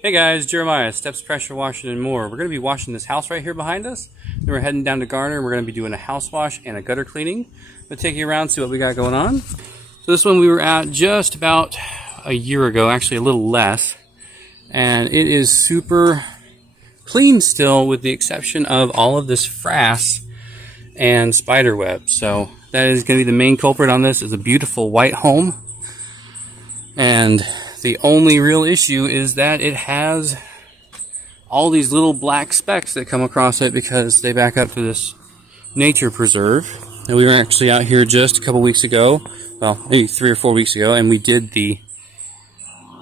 Hey guys, Jeremiah, Steps Pressure Washing and more. We're going to be washing this house right here behind us. Then we're heading down to Garner and we're going to be doing a house wash and a gutter cleaning. I'm going to take you around, see what we got going on. So this one we were at just about a year ago, actually a little less. And it is super clean still, with the exception of all of this frass and spider web. So that is going to be the main culprit on this. It's a beautiful white home. And the only real issue is that it has all these little black specks that come across it because they back up to this nature preserve. And we were actually out here just a couple weeks ago, well, maybe 3 or 4 weeks ago, and we did the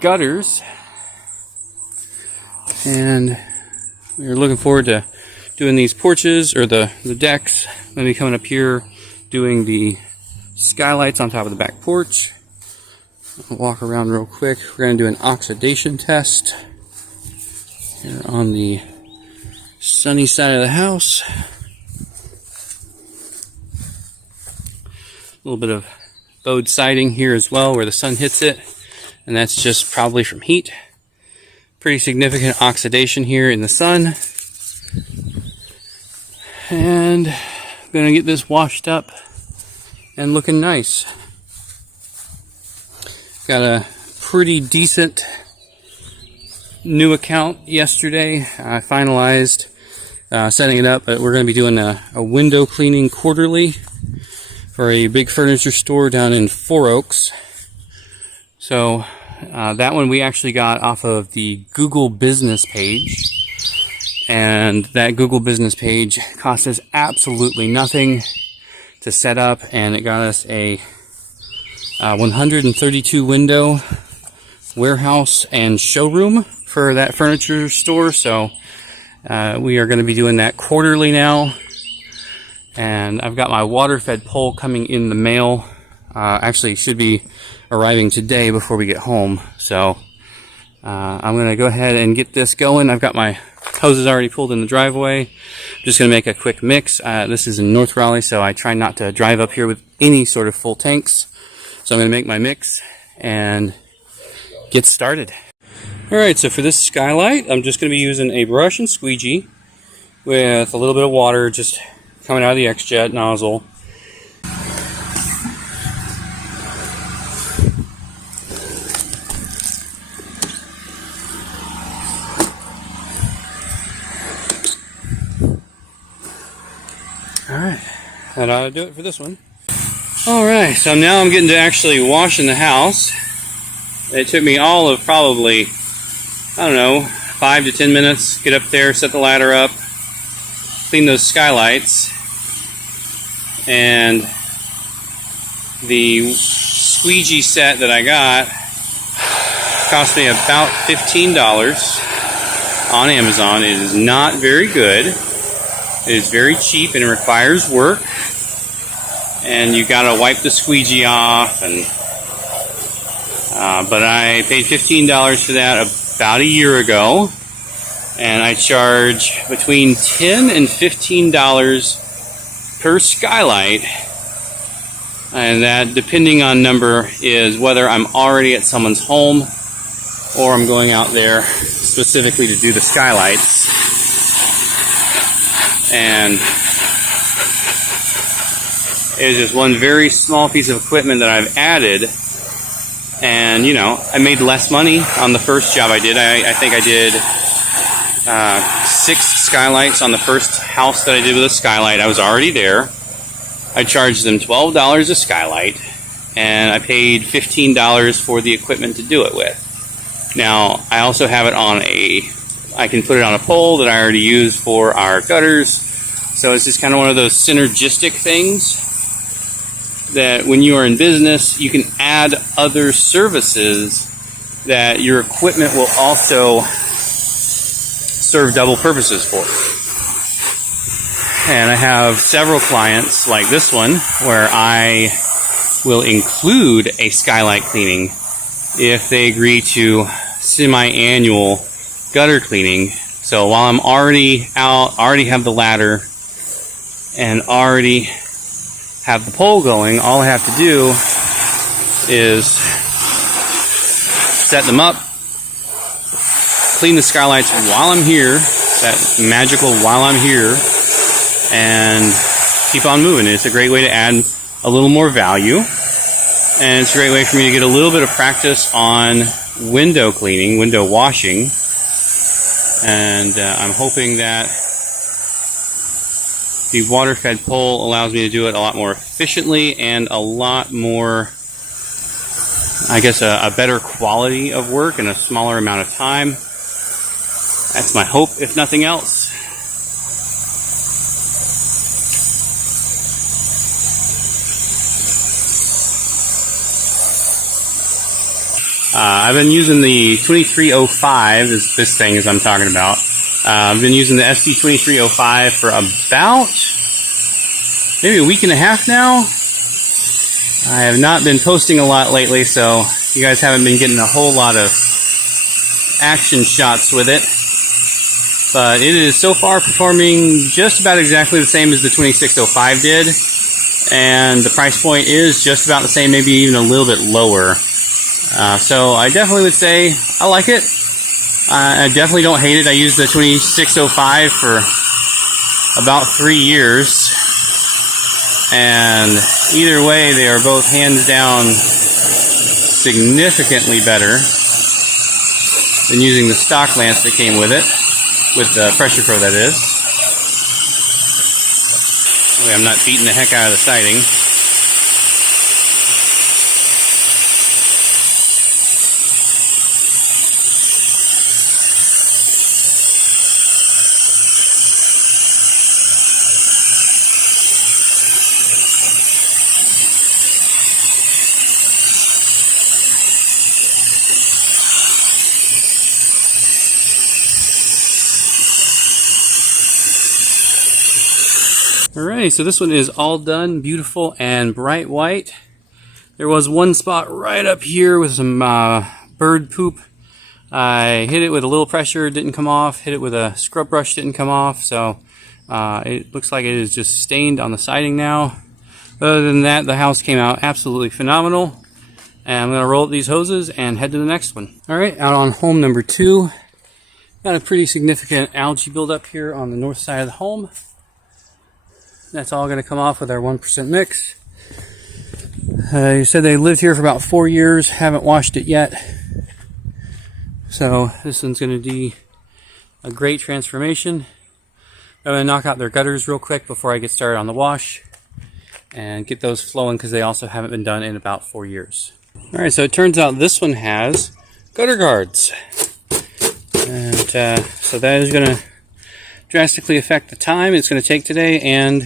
gutters. And we were looking forward to doing these porches, or the decks. Maybe coming up here, doing the skylights on top of the back porch. I'll walk around real quick. We're going to do an oxidation test here on the sunny side of the house. A little bit of bowed siding here as well where the sun hits it, and that's just probably from heat. Pretty significant oxidation here in the sun. And I'm going to get this washed up and looking nice. Got a pretty decent new account yesterday. I finalized setting it up, but we're going to be doing a window cleaning quarterly for a big furniture store down in Four Oaks. So that one we actually got off of the Google business page. And that Google business page cost us absolutely nothing to set up, and it got us a 132 window warehouse and showroom for that furniture store. So we are going to be doing that quarterly now. And I've got my water fed pole coming in the mail. Actually should be arriving today before we get home. So I'm going to go ahead and get this going. I've got my hoses already pulled in the driveway. I'm just going to make a quick mix. This is in North Raleigh, so I try not to drive up here with any sort of full tanks. So I'm going to make my mix and get started. Alright, so for this skylight, I'm just going to be using a brush and squeegee with a little bit of water just coming out of the X-Jet nozzle. Alright, that ought to do it for this one. Alright, so now I'm getting to actually washing the house. It took me all of probably, I don't know, 5 to 10 minutes. Get up there, set the ladder up, clean those skylights. And the squeegee set that I got cost me about $15 on Amazon. It is not very good. It is very cheap and it requires work. And you gotta wipe the squeegee off, and but I paid $15 for that about a year ago, and I charge between $10 and $15 per skylight, and that, depending on number, is whether I'm already at someone's home or I'm going out there specifically to do the skylights. And it is just one very small piece of equipment that I've added. And, you know, I made less money on the first job I did. I think I did 6 skylights on the first house that I did with a skylight. I was already there. I charged them $12 a skylight, and I paid $15 for the equipment to do it with. Now, I also have it on I can put it on a pole that I already use for our gutters. So it's just kind of one of those synergistic things that when you are in business, you can add other services that your equipment will also serve double purposes for. And I have several clients like this one where I will include a skylight cleaning if they agree to semi-annual gutter cleaning. So while I'm already out, already have the ladder and already have the pole going, all I have to do is set them up, clean the skylights while I'm here, that magical while I'm here, and keep on moving. It's a great way to add a little more value, and it's a great way for me to get a little bit of practice on window cleaning, window washing, and I'm hoping that the water fed pole allows me to do it a lot more efficiently and a lot more, I guess, a better quality of work in a smaller amount of time. That's my hope, if nothing else. I've been using the 2305, this thing as I'm talking about. I've been using the SC2305 for about maybe a week and a half now. I have not been posting a lot lately, so you guys haven't been getting a whole lot of action shots with it. But it is so far performing just about exactly the same as the 2605 did. And the price point is just about the same, maybe even a little bit lower. So I definitely would say I like it. I definitely don't hate it. I used the 2605 for about 3 years. And either way, they are both hands down significantly better than using the stock lamps that came with it, with the Pressure Pro, that is. That way I'm not beating the heck out of the siding. Alright, so this one is all done, beautiful and bright white. There was one spot right up here with some bird poop. I hit it with a little pressure, didn't come off. Hit it with a scrub brush, didn't come off. So it looks like it is just stained on the siding now. Other than that, the house came out absolutely phenomenal. And I'm going to roll up these hoses and head to the next one. Alright, out on home number 2. Got a pretty significant algae buildup here on the north side of the home. That's all going to come off with our 1% mix. You said they lived here for about 4 years, haven't washed it yet. So this one's going to be a great transformation. I'm going to knock out their gutters real quick before I get started on the wash and get those flowing, because they also haven't been done in about 4 years. Alright, so it turns out this one has gutter guards. And so that is going to drastically affect the time it's going to take today and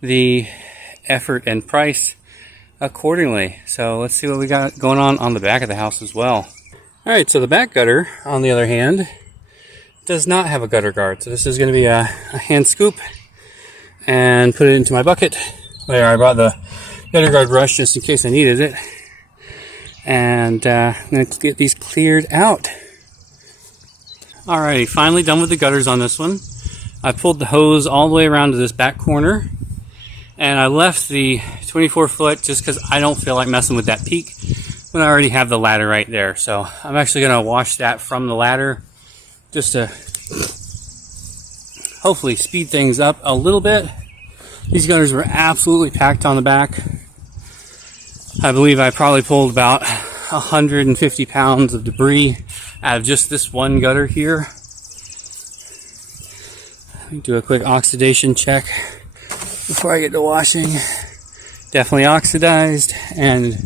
the effort and price accordingly. So let's see what we got going on the back of the house as well. Alright, so the back gutter, on the other hand, does not have a gutter guard. So this is going to be a hand scoop and put it into my bucket. There, I brought the gutter guard brush just in case I needed it. And let's get these cleared out. Alrighty, finally done with the gutters on this one. I pulled the hose all the way around to this back corner, and I left the 24-foot just because I don't feel like messing with that peak when I already have the ladder right there. So I'm actually going to wash that from the ladder just to hopefully speed things up a little bit. These gutters were absolutely packed on the back. I believe I probably pulled about 150 pounds of debris out of just this one gutter here. Let me do a quick oxidation check before I get to washing. Definitely oxidized, and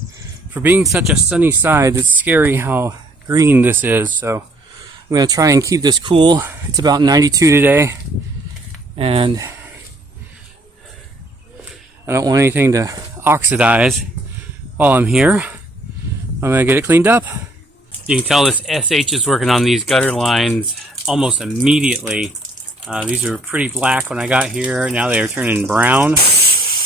for being such a sunny side, it's scary how green this is. So I'm going to try and keep this cool. It's about 92 today, and I don't want anything to oxidize while I'm here. I'm going to get it cleaned up. You can tell this SH is working on these gutter lines almost immediately. These were pretty black when I got here. Now they are turning brown.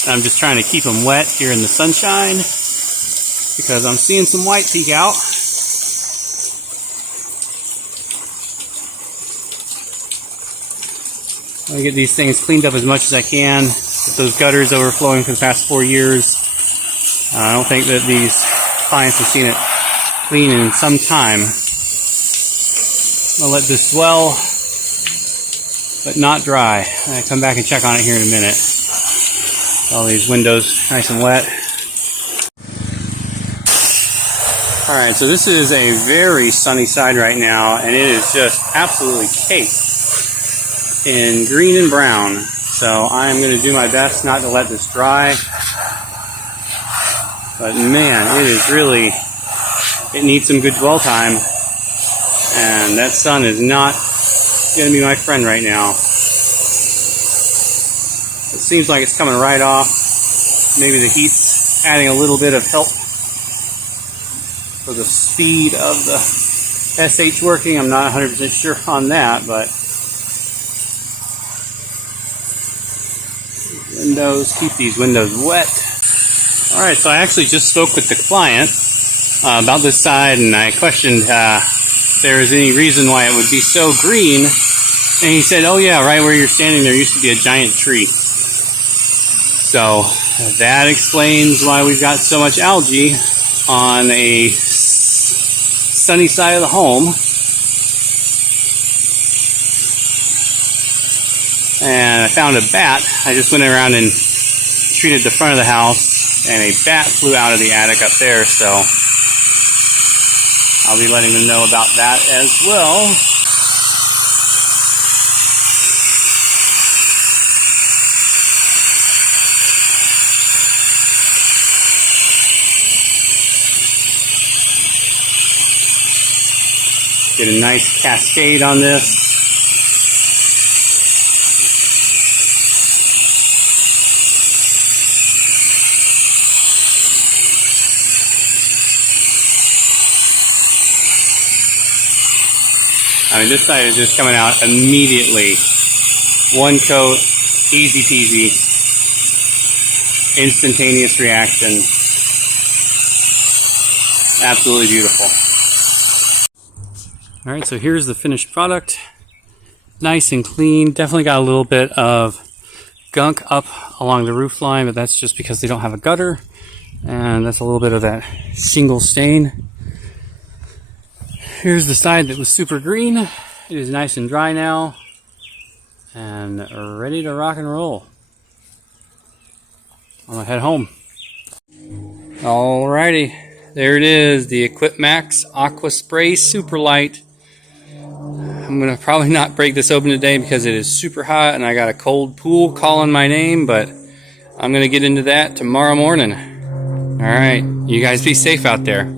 I'm just trying to keep them wet here in the sunshine because I'm seeing some white peek out. I'm going to get these things cleaned up as much as I can. With those gutters overflowing for the past 4 years, I don't think that these clients have seen it clean in some time. I'll let this swell, but not dry. I'll come back and check on it here in a minute. All these windows nice and wet. Alright, so this is a very sunny side right now, and it is just absolutely caked in green and brown. So I'm going to do my best not to let this dry. But man, it is really, it needs some good dwell time. And that sun is not going to be my friend right now. It seems like it's coming right off. Maybe the heat's adding a little bit of help for the speed of the SH working. I'm not 100% sure on that, but windows, keep these windows wet. Alright, so I actually just spoke with the client about this side, and I questioned if there was any reason why it would be so green, and he said, oh yeah, right where you're standing there used to be a giant tree. So that explains why we've got so much algae on a sunny side of the home. And I found a bat. I just went around and treated the front of the house, and a bat flew out of the attic up there, so I'll be letting them know about that as well. Get a nice cascade on this. I mean, this side is just coming out immediately. One coat, easy peasy, instantaneous reaction. Absolutely beautiful. Alright, so here's the finished product. Nice and clean. Definitely got a little bit of gunk up along the roof line, but that's just because they don't have a gutter. And that's a little bit of that shingle stain. Here's the side that was super green. It is nice and dry now. And ready to rock and roll. I'm gonna head home. Alrighty. There it is. The Equipmax Aqua Spray Super Light. I'm going to probably not break this open today because it is super hot and I got a cold pool calling my name, but I'm going to get into that tomorrow morning. Alright, you guys be safe out there.